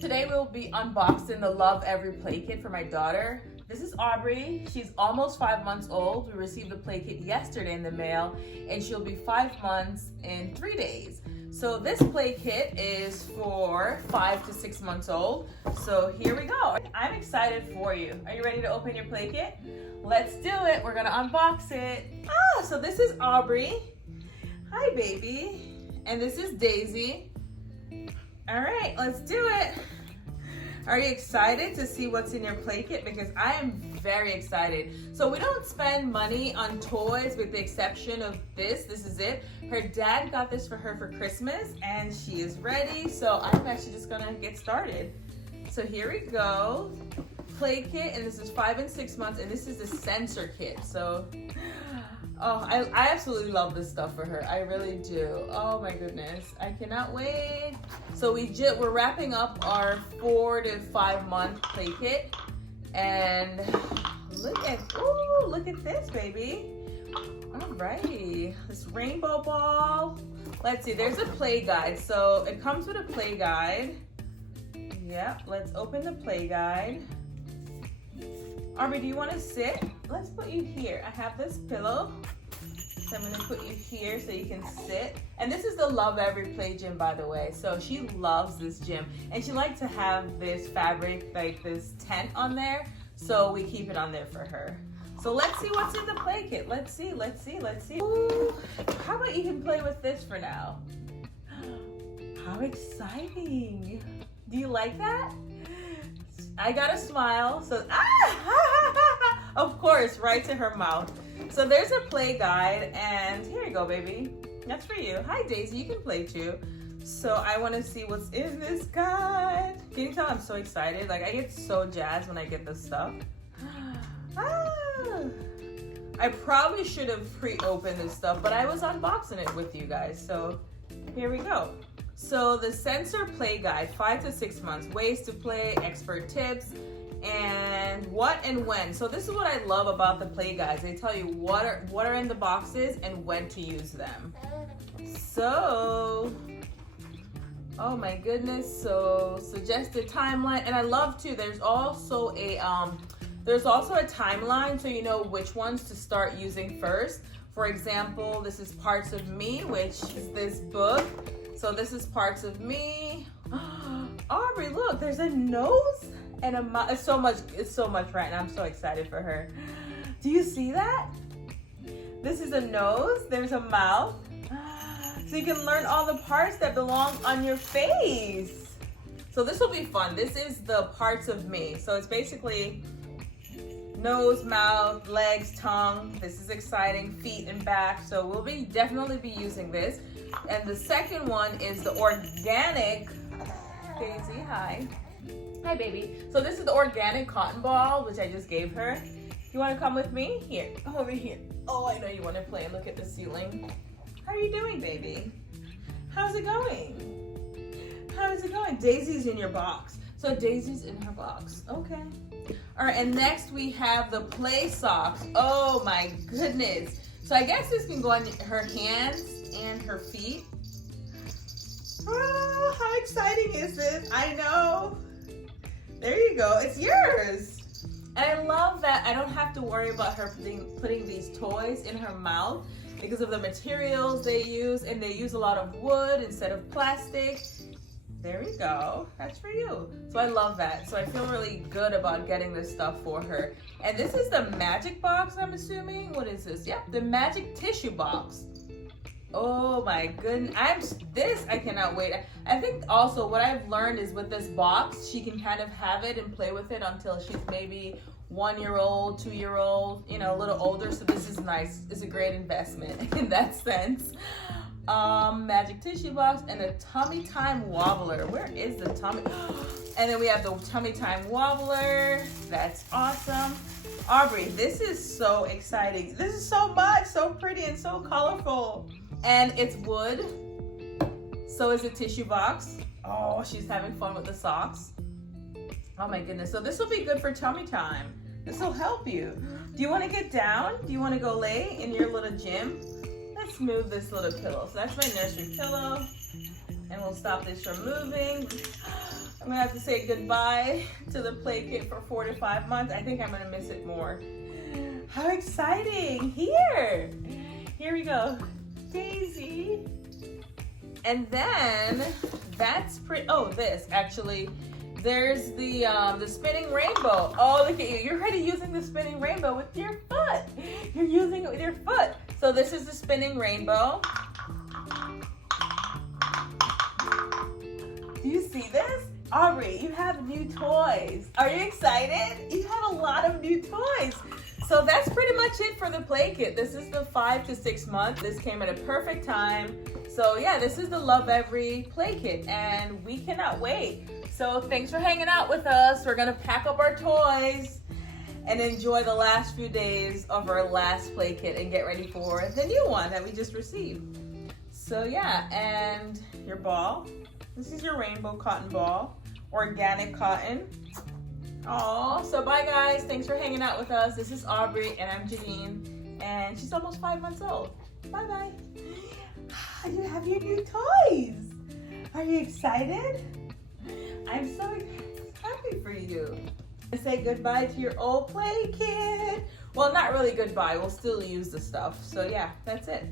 Today we'll be unboxing the Lovevery Play Kit for my daughter. This is Aubrey. She's almost 5 months old. We received the play kit yesterday in the mail, and she'll be 5 months in 3 days. So this play kit is for 5 to 6 months old. So here we go. I'm excited for you. Are you ready to open your play kit? Let's do it. We're gonna unbox it. So this is Aubrey. Hi, baby. And this is Daisy. All right, let's do it. Are you excited to see what's in your play kit? Because I am very excited. So we don't spend money on toys with the exception of this. This is it. Her dad got this for her for Christmas and she is ready. So I'm actually just gonna get started. So here we go. Play kit, and this is 5 and 6 months, and this is the sensor kit. So, I absolutely love this stuff for her. I really do. Oh my goodness, I cannot wait. So we're wrapping up our 4 to 5 month play kit, and look at this, baby. Alrighty, this rainbow ball. Let's see, there's a play guide. So it comes with a play guide. Yep, let's open the play guide. Aubrey, do you want to sit? Let's put you here. I have this pillow. So I'm going to put you here so you can sit. And this is the Lovevery Play Gym, by the way. So she loves this gym. And she likes to have this fabric, like this tent on there. So we keep it on there for her. So let's see what's in the play kit. Let's see. Ooh, how about you can play with this for now? How exciting. Do you like that? I got a smile, so of course, right to her mouth. So there's a play guide, and here you go, baby. That's for you. Hi, Daisy, you can play too. So I want to see what's in this guide. Can you tell I'm so excited? Like, I get so jazzed when I get this stuff. I probably should have pre-opened this stuff, but I was unboxing it with you guys, so here we go. So the sensor play guide, 5 to 6 months, ways to play, expert tips, and what and when. So this is what I love about the play guides. They tell you what are in the boxes and when to use them. So, oh my goodness. So suggested timeline, and I love too. There's also a timeline, so you know which ones to start using first. For example, this is Parts of Me, which is this book. So this is Parts of Me. Aubrey, look, there's a nose and a mouth. It's so much right now. I'm so excited for her. Do you see that? This is a nose, there's a mouth. So you can learn all the parts that belong on your face. So this will be fun. This is the Parts of Me. So it's basically nose, mouth, legs, tongue. This is exciting. Feet and back. So we'll definitely be using this. And the second one is the organic, Daisy, hi. Hi, baby. So this is the organic cotton ball, which I just gave her. You want to come with me? Here, over here. Oh, I know you want to play and look at the ceiling. How are you doing, baby? How's it going? How's it going? Daisy's in your box. So Daisy's in her box. Okay. All right, and next we have the play socks. Oh my goodness. So I guess this can go on her hands and her feet. Oh, how exciting is this? I know. There you go. It's yours. And I love that I don't have to worry about her putting these toys in her mouth because of the materials they use, and they use a lot of wood instead of plastic. There we go. That's for you. So I love that. So I feel really good about getting this stuff for her. And this is the magic box, I'm assuming. What is this? Yep, the magic tissue box. Oh my goodness. I cannot wait. I think also what I've learned is with this box, she can kind of have it and play with it until she's maybe 1 year old, 2 year old, you know, a little older. So this is nice. It's a great investment in that sense. Magic tissue box and a tummy time wobbler. Where is the tummy? And then we have the tummy time wobbler. That's awesome. Aubrey, this is so exciting. This is so much, so pretty and so colorful. And it's wood. So is the tissue box. Oh, she's having fun with the socks. Oh my goodness. So this will be good for tummy time. This will help you. Do you want to get down? Do you want to go lay in your little gym? Let's move this little pillow. So that's my nursery pillow. and we'll stop this from moving. I'm gonna have to say goodbye to the play kit for 4 to 5 months. I think I'm gonna miss it more. How exciting! Here we go, Daisy. And then that's pretty. Oh, this actually. There's the spinning rainbow. Oh, look at you! You're already using the spinning rainbow with your foot. You're using it with your foot. So this is the spinning rainbow. Do you see this? Aubrey, you have new toys. Are you excited? You have a lot of new toys. So that's pretty much it for the play kit. This is the 5 to 6 month. This came at a perfect time. So yeah, this is the Lovevery Play Kit, and we cannot wait. So thanks for hanging out with us. We're gonna pack up our toys and enjoy the last few days of our last play kit and get ready for the new one that we just received. So yeah, and your ball. This is your rainbow cotton ball, organic cotton. Oh, so bye guys. Thanks for hanging out with us. This is Aubrey and I'm Janine, and she's almost 5 months old. Bye bye. You have your new toys. Are you excited? I'm so happy for you. Say goodbye to your old play kit. Well, not really goodbye. We'll still use the stuff. So yeah, that's it.